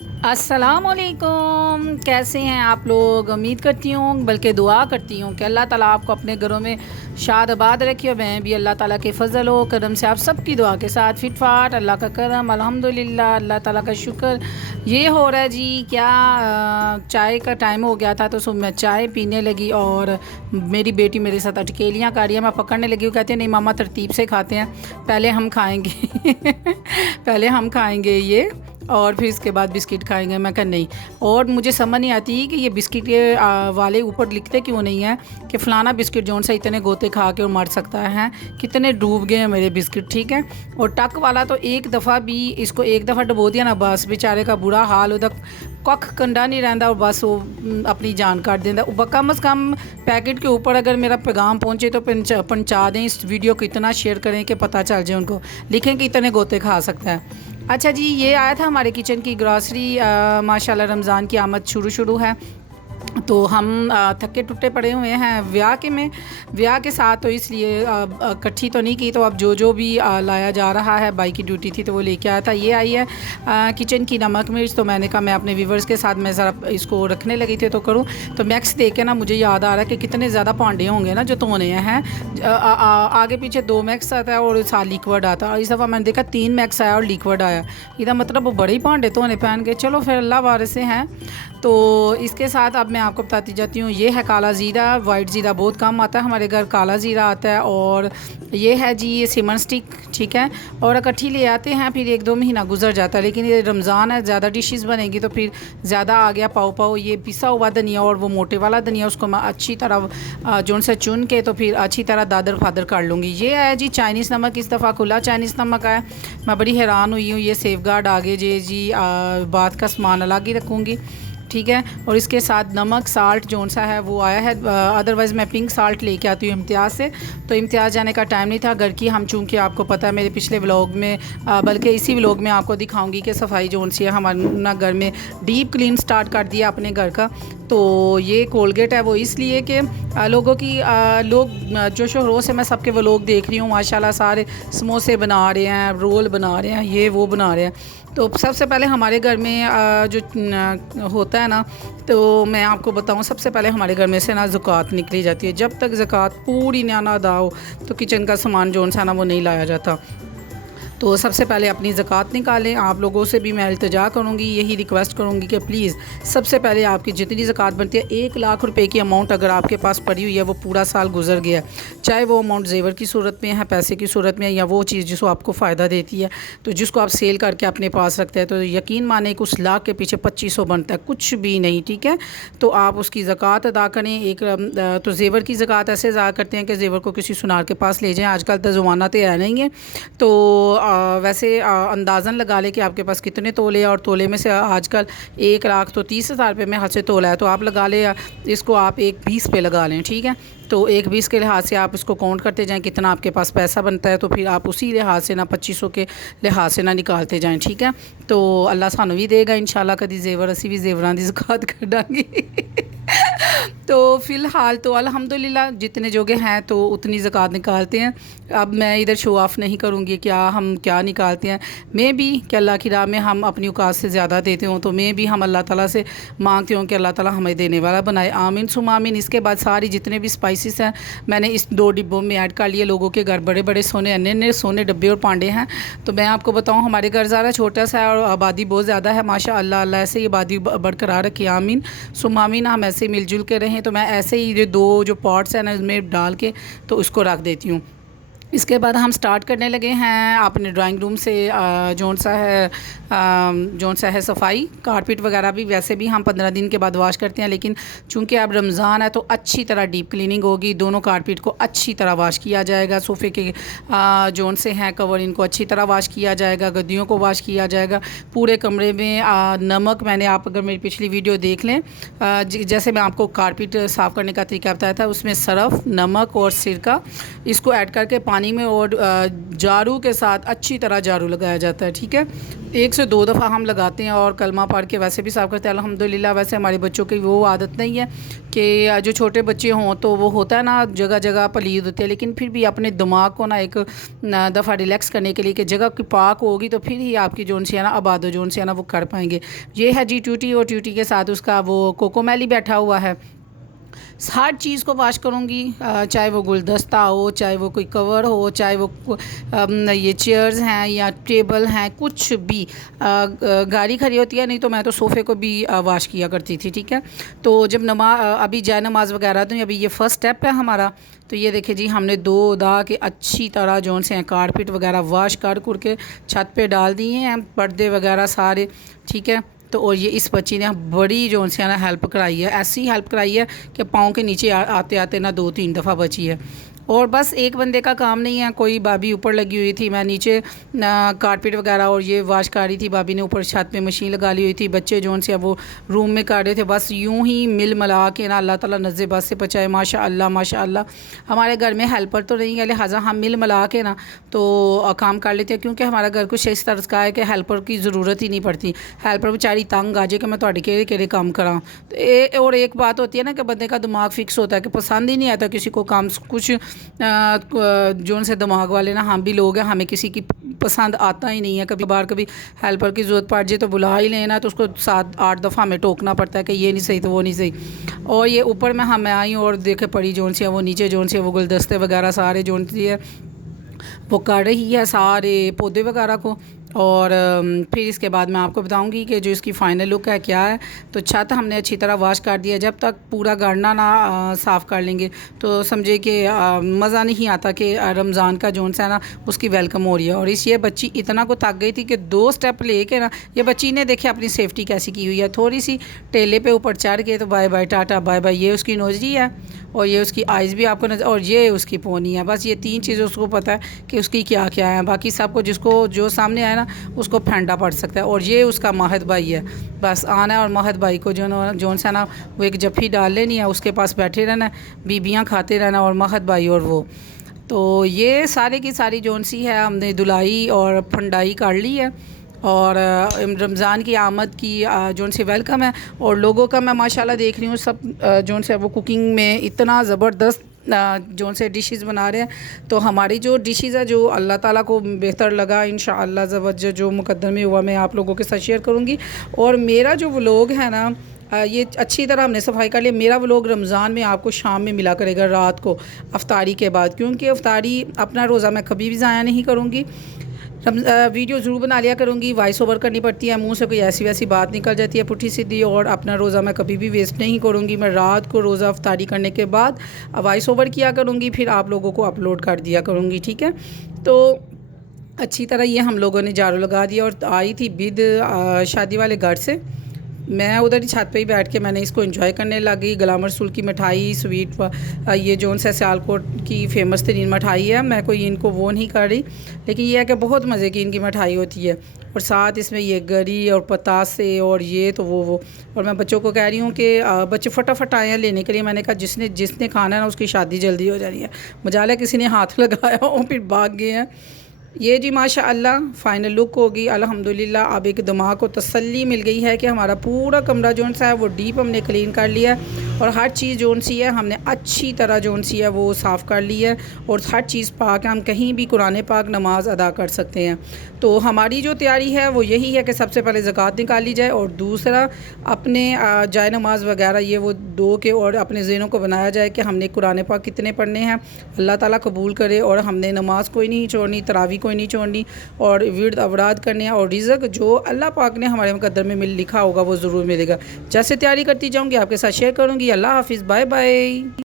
अस्सलामुअलैकुम, कैसे हैं आप लोग। उम्मीद करती हूँ बल्कि दुआ करती हूँ कि अल्लाह ताला आपको अपने घरों में शाद आबाद रखे। और मैं भी अल्लाह ताला के फ़ज़ल व करम से आप सबकी दुआ के साथ फिट फाट, अल्लाह का करम, अल्हम्दुलिल्लाह, अल्लाह ताला का शुक्र। ये हो रहा है जी क्या, चाय का टाइम हो गया था तो मैं चाय पीने लगी और मेरी बेटी मेरे साथ अटकेलियाँ कर रही है। मैं पकड़ने लगी, वो कहती है नहीं मामा तरतीब से खाते हैं, पहले हम खाएँगे पहले हम खाएँगे ये और फिर इसके बाद बिस्किट खाएंगे। मैं कहा नहीं। और मुझे समझ नहीं आती कि ये बिस्किट के वाले ऊपर लिखते क्यों नहीं है कि फ़लाना बिस्किट जौन सा इतने गोते खा के और मर सकता है। कितने डूब गए हैं मेरे बिस्किट, ठीक है। और टक वाला तो एक दफ़ा भी, इसको एक दफ़ा डबो दिया ना, बस बेचारे का बुरा हाल उधर कख कंडा नहीं रहता और बस वो अपनी जान काट देता। कम अज़ कम पैकेट के ऊपर अगर मेरा पैगाम पहुँचे तो पहुँचा दें, इस वीडियो को इतना शेयर करें कि पता चल जाए उनको, लिखें कि इतने गोते खा सकता है। अच्छा जी, ये आया था हमारे किचन की ग्रॉसरी। माशाल्लाह रमज़ान की आमद शुरू है तो हम थके टुटे पड़े हुए हैं ब्याह के साथ, तो इसलिए इकट्ठी तो नहीं की। तो अब जो भी लाया जा रहा है, बाई की ड्यूटी थी तो वो लेके आया था। ये आई है किचन की नमक मिर्च। तो मैंने कहा मैं अपने व्यूवर्स के साथ मैं ज़रा इसको रखने लगी थी तो करूँ। तो मैक्स देख के ना मुझे याद आ रहा है कि कितने ज़्यादा भांडे होंगे ना जो धोने हैं। आगे पीछे 2 मैक्स आता है और साथ लिक्विड आता है, और इस दफ़ा मैंने देखा 3 मैक्स आया और लिक्विड आया। इसका मतलब वो बड़े ही भांडे धोने पहन के। चलो फिर अल्लाह वारे से हैं। तो इसके साथ अब मैं आपको बताती जाती हूँ। ये है काला ज़ीरा, वाइट ज़ीरा बहुत कम आता है हमारे घर, काला ज़ीरा आता है। और ये है जी ये सिमन स्टिक, ठीक है। और इकट्ठी ले आते हैं, फिर 1-2 महीना गुजर जाता है। लेकिन ये रमज़ान है, ज़्यादा डिशेस बनेगी तो फिर ज़्यादा आ गया पाव। ये पिसा हुआ धनिया और वो मोटे वाला धनिया, उसको मैं अच्छी तरह जोन से चुन के तो फिर अच्छी तरह दादर फादर कर लूँगी। ये है जी चाइनीज़ नमक, इस दफ़ा खुला चाइनीज़ नमक आया। मैं बड़ी हैरान हुई हूँ। ये सेफगार्ड आगे जी बात का सामान अलग ही रखूँगी, ठीक है। और इसके साथ नमक साल्ट जौन सा है वो आया है। अदरवाइज़ मैं पिंक साल्ट लेके आती हूँ इम्तियाज़ से, तो इम्तियाज़ जाने का टाइम नहीं था घर की। हम चूँकि आपको पता है मेरे पिछले व्लॉग में, बल्कि इसी व्लॉग में आपको दिखाऊंगी कि सफाई जौन सी है हमारे ना घर में, डीप क्लीन स्टार्ट कर दिया अपने घर का। तो ये कोलगेट है वो इसलिए कि लोगों की लोग जो शोरों से मैं सबके व्लॉग देख रही हूँ माशाल्लाह, सारे समोसे बना रहे हैं, रोल बना रहे हैं, ये वो बना रहे हैं। तो सबसे पहले हमारे घर में जो होता है ना, तो मैं आपको बताऊं, सबसे पहले हमारे घर में से ना ज़कात निकली जाती है। जब तक ज़कात पूरी ना अदा हो तो किचन का सामान जो सा ना वो नहीं लाया जाता। तो सबसे पहले अपनी ज़कात निकालें। आप लोगों से भी मैं इल्तिजा करूँगी, यही रिक्वेस्ट करूँगी कि प्लीज़ सबसे पहले आपकी जितनी ज़कात बनती है, 1 लाख रुपए की अमाउंट अगर आपके पास पड़ी हुई है, वो पूरा साल गुजर गया है, चाहे वो अमाउंट जेवर की सूरत में है, पैसे की सूरत में, या वो चीज़ जिसको आपको फ़ायदा देती है, तो जिसको आप सेल करके अपने पास रखते हैं, तो यकीन माने कि उस लाख के पीछे 2500 बनता है, कुछ भी नहीं, ठीक है। तो आप उसकी ज़कात अदा करें। एक तो जेवर की ज़कात ऐसे अदा करते हैं कि जेवर को किसी सुनार के पास ले जाएँ। आजकल तो ज़माना तो है नहीं है, तो वैसे अंदाज़न लगा ले कि आपके पास कितने तोले, और तोले में से आजकल 1 लाख तो 30,000 रुपये में हाथ से तोला है, तो आप लगा ले, इसको आप 1 20 पे लगा लें, ठीक है। तो 1 20 के लिहाज से आप इसको काउंट करते जाएं कितना आपके पास पैसा बनता है, तो फिर आप उसी लिहाज से ना 2500 के लिहाज से ना निकालते जाएं, ठीक है। तो अल्लाह सानू भी देगा इंशाल्लाह, कभी जेवर असी भी जेवरां दी ज़कात कढांगे तो फ़िलहाल तो अल्हम्दुलिल्लाह जितने जोगे हैं तो उतनी ज़कात निकालते हैं। अब मैं इधर शो ऑफ़ नहीं करूँगी क्या हम क्या निकालते हैं। मैं भी कि अल्लाह की राह में हम अपनी औकात से ज़्यादा देते हों, तो मैं भी हम अल्लाह ताला से मांगती हूँ कि अल्लाह ताला हमें देने वाला बनाए, आमीन सुम आमीन। इसके बाद सारी जितने भी स्पाइसेस हैं मैंने इस 2 डिब्बों में ऐड कर लिए। लोगों के घर बड़े बड़े सोने अन्य सोने डब्बे और पांडे हैं, तो मैं आपको बताऊँ हमारे घर ज़रा छोटा सा है और आबादी बहुत ज़्यादा है माशा अल्लाह। अल्लाह ऐसे ही आबादी बरकरार रखी, आमीन सुम आमीन। हम ऐसे ही मिलजुल के रहें। तो मैं ऐसे ही ये 2 जो पॉट्स हैं ना इसमें डाल के तो इसको रख देती हूँ। इसके बाद हम स्टार्ट करने लगे हैं अपने ड्राइंग रूम से जौन सा है सफाई। कारपेट वगैरह भी वैसे भी हम 15 दिन के बाद वाश करते हैं, लेकिन चूंकि अब रमज़ान है तो अच्छी तरह डीप क्लीनिंग होगी। दोनों कारपेट को अच्छी तरह वाश किया जाएगा। सोफ़े के जौन से हैं कवर, इनको अच्छी तरह वाश किया जाएगा। गद्दियों को वाश किया जाएगा। पूरे कमरे में नमक, मैंने आप अगर मेरी पिछली वीडियो देख लें, जैसे मैं आपको कारपेट साफ़ करने का तरीका बताया था, उसमें सरफ़, नमक और सिरका इसको ऐड करके पानी पानी में और जारू के साथ अच्छी तरह जारू लगाया जाता है। ठीक है, 1 से 2 दफ़ा हम लगाते हैं और कलमा पढ़ के वैसे भी साफ़ करते हैं अल्हम्दुलिल्लाह। वैसे हमारे बच्चों की वो आदत नहीं है कि जो छोटे बच्चे हों तो वो होता है ना, जगह जगह पलीद होते हैं, लेकिन फिर भी अपने दिमाग को ना एक दफ़ा रिलैक्स करने के लिए कि जगह की पाक होगी तो फिर ही आपकी जोन सी है ना आबादो जोन सी है ना वो कर पाएंगे। ये है जी ट्यूटी, और ट्यूटी के साथ उसका वो कोकोमेली बैठा हुआ है। हर चीज़ को वॉश करूँगी, चाहे वो गुलदस्ता हो, चाहे वो कोई कवर हो, चाहे वो ये चेयर्स हैं या टेबल हैं, कुछ भी। गाड़ी खड़ी होती है, नहीं तो मैं तो सोफ़े को भी वॉश किया करती थी। ठीक है, तो जब अभी जाए नमाज वगैरह तो अभी ये फ़र्स्ट स्टेप है हमारा। तो ये देखिए जी, हमने 2 दा के अच्छी तरह जोन से हैं कारपेट वगैरह वॉश कर के छत पे डाल दिए हैं, पर्दे वगैरह सारे। ठीक है, तो और ये इस बच्ची ने बड़ी जो से ना हेल्प कराई है, ऐसी हेल्प कराई है कि पाँव के नीचे आते आते ना 2-3 दफ़ा बची है। और बस एक बंदे का काम नहीं है, कोई भाभी ऊपर लगी हुई थी, मैं नीचे कारपेट वगैरह और ये वॉश कर रही थी, भाभी ने ऊपर छत पे मशीन लगा ली हुई थी, बच्चे जो से वो रूम में कर रहे थे। बस यूं ही मिल मिला के ना अल्लाह ताला नज़े बस से बचाए। माशाअल्लाह माशाअल्लाह, हमारे घर में हेल्पर तो नहीं है, लिहाजा हम मिल मिला के ना तो काम कर लेते हैं, क्योंकि हमारा घर कुछ इस तरह का है कि हेल्पर की ज़रूरत ही नहीं पड़ती। हेल्पर बेचारी तंग आ जाए कि मैं थोड़े केड़े काम करा। तो और एक बात होती है ना कि बंदे का दिमाग फिक्स होता है कि पसंद ही नहीं आता किसी को काम। कुछ जो से दिमाग वाले ना हम भी लोग हैं, हमें किसी की पसंद आता ही नहीं है। कभी हेल्पर की ज़रूरत पड़ जाए तो बुला ही लेना, तो उसको 7-8 दफ़ा हमें टोकना पड़ता है कि ये नहीं सही तो वो नहीं सही। और ये ऊपर में हमें आई और देखे पड़ी जोन सी है वो नीचे जोन सी है वो गुलदस्ते वगैरह सारे जोन सी है वो कर रही है, सारे पौधे वगैरह को। और फिर इसके बाद मैं आपको बताऊंगी कि जो इसकी फ़ाइनल लुक है क्या है। तो छत हमने अच्छी तरह वॉश कर दिया। जब तक पूरा गाड़ना ना साफ़ कर लेंगे तो समझे कि मज़ा नहीं आता कि रमज़ान का जोन सा है ना उसकी वेलकम हो रही है। और ये बच्ची इतना को थक गई थी कि 2 स्टेप ले के ना ये बच्ची ने देखे अपनी सेफ्टी कैसी की हुई है। थोड़ी सी टेले पे ऊपर चढ़ के तो bye bye tata bye bye. ये उसकी नोजरी है और ये उसकी आइज़ भी आपको नजर, और ये उसकी पोनी है। बस ये 3 चीज़ें उसको पता है कि उसकी क्या क्या है। बाकी सबको जिसको जो सामने आए ना उसको फेंटा पड़ सकता है। और ये उसका माहिद भाई है, बस आना है और माहिद भाई को जोन सा ना वो एक जफ्फी डाल लेनी है, उसके पास बैठे रहना, बीबियाँ खाते रहना और माहिद भाई और वो। तो ये सारे की सारी जोन सी है हमने धुलाई और फंडाई कर ली है। और रमज़ान की आमद की जोन से वेलकम है। और लोगों का मैं माशाल्लाह देख रही हूँ सब जोन से वो कुकिंग में इतना ज़बरदस्त जोन से डिशेस बना रहे हैं। तो हमारी जो डिशेस है जो अल्लाह ताला को बेहतर लगा, इंशाअल्लाह ज़वज्जल जो मुकद्दर में हुआ मैं आप लोगों के साथ शेयर करूँगी। और मेरा जो व्लॉग है ना ये अच्छी तरह हमने सफाई कर लिया। मेरा व्लॉग रमज़ान में आपको शाम में मिला करेगा, रात को अफ्तारी के बाद, क्योंकि अफ्तारी अपना रोज़ा मैं कभी भी ज़ाया नहीं करूँगी। वीडियो ज़रूर बना लिया करूँगी, वॉइस ओवर करनी पड़ती है, मुंह से कोई ऐसी वैसी बात निकल जाती है पुठी सीधी। और अपना रोज़ा मैं कभी भी वेस्ट नहीं करूँगी। मैं रात को रोज़ा अफ्तारी करने के बाद वॉइस ओवर किया करूँगी, फिर आप लोगों को अपलोड कर दिया करूँगी। ठीक है, तो अच्छी तरह ये हम लोगों ने झाड़ू लगा दिया। और आई थी बिद शादी वाले घर से, मैं उधर ही छत पे ही बैठ के मैंने इसको एंजॉय करने लगी। गुलाम रसूल की मिठाई स्वीट, ये जोन सा सियालकोट की फ़ेमस तरीन मिठाई है। मैं कोई इनको वो नहीं कर रही, लेकिन ये है कि बहुत मज़े की इनकी मिठाई होती है। और साथ इसमें ये गरी और पतासे और ये तो वो। और मैं बच्चों को कह रही हूँ कि बच्चे फटाफट आए हैं लेने के लिए। मैंने कहा जिसने खाना है ना उसकी शादी जल्दी हो जा रही है। मजाल किसी ने हाथ लगाया हो फिर भाग गए हैं। ये जी माशाअल्लाह फ़ाइनल लुक होगी अल्हम्दुलिल्लाह। अब एक दिमाग को तसल्ली मिल गई है कि हमारा पूरा कमरा जोन सा है वो डीप हमने क्लीन कर लिया है। और हर चीज़ जोन सी है हमने अच्छी तरह जोन सी है वो साफ़ कर ली है। और हर चीज़ पाक है, हम कहीं भी कुरान पाक नमाज अदा कर सकते हैं। तो हमारी जो तैयारी है वो यही है कि सबसे पहले ज़कात निकाली जाए, और दूसरा अपने जाए नमाज वगैरह ये वो दो के और अपने ज़हनों को बनाया जाए कि हमने कुरान पाक कितने पढ़ने हैं, अल्लाह ताला कबूल करे। और हमने नमाज कोई नहीं छोड़नी, तरावी कोई नहीं छोड़नी, और विर्द अवराद करने हैं। और रिज़्क जो अल्लाह पाक ने हमारे मुकद्दर में लिखा होगा वो ज़रूर मिलेगा। जैसे तैयारी करती जाऊँगी आपके साथ शेयर करूँगी। अल्लाह हाफिज़, बाय बाय।